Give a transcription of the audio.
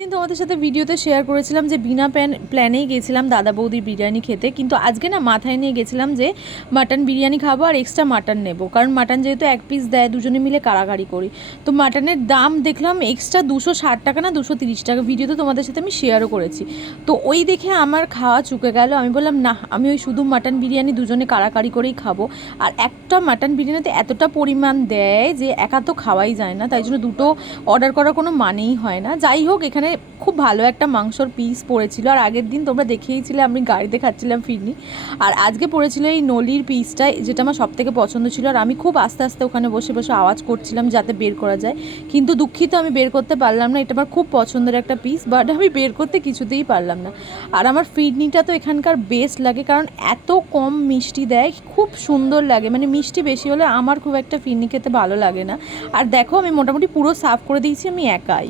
কিন্তু তোমাদের সাথে ভিডিওতে শেয়ার করেছিলাম যে বিনা প্ল্যানেই গেছিলাম দাদা বৌদির বিরিয়ানি খেতে, কিন্তু আজকে না মাথায় নিয়ে গেছিলাম যে মাটন বিরিয়ানি খাবো আর এক্সট্রা মাটন নেবো, কারণ মাটন যেহেতু এক পিস দেয় দুজনে মিলে কাড়াকাড়ি করি। তো মাটনের দাম দেখলাম এক্সট্রা 260 টাকা না 230 টাকা, ভিডিওতে তোমাদের সাথে আমি শেয়ারও করেছি। তো ওই দেখে আমার খাওয়া চুকে গেল, আমি বললাম না, আমি ওই শুধু মাটন বিরিয়ানি দুজনে কাড়াকাড়ি করেই খাবো। আর একটা মাটন বিরিয়ানিতে এতটা পরিমাণ দেয় যে একা তো খাওয়াই যায় না, তাই জন্য দুটো অর্ডার করার কোনো মানেই হয় না। যাই হোক, এখানে খুব ভালো একটা মাংসর পিস পড়েছিল, আর আগের দিন তোমরা দেখেইছিলে আমি গাড়িতে খাচ্ছিলাম ফিরনি, আর আজকে পড়েছিল এই নলির পিসটা, যেটা আমার সব থেকে পছন্দ ছিল। আর আমি খুব আস্তে আস্তে ওখানে বসে বসে আওয়াজ করছিলাম যাতে বের করা যায়, কিন্তু দুঃখিত আমি বের করতে পারলাম না। এটা আমার খুব পছন্দের একটা পিস, বাট আমি বের করতে কিছুতেই পারলাম না। আর আমার ফিরনিটা তো এখানকার বেস্ট লাগে, কারণ এত কম মিষ্টি দেয়, খুব সুন্দর লাগে। মানে মিষ্টি বেশি হলে আমার খুব একটা ফিরনি খেতে ভালো লাগে না। আর দেখো আমি মোটামুটি পুরো সার্ভ করে দিয়েছি আমি একাই।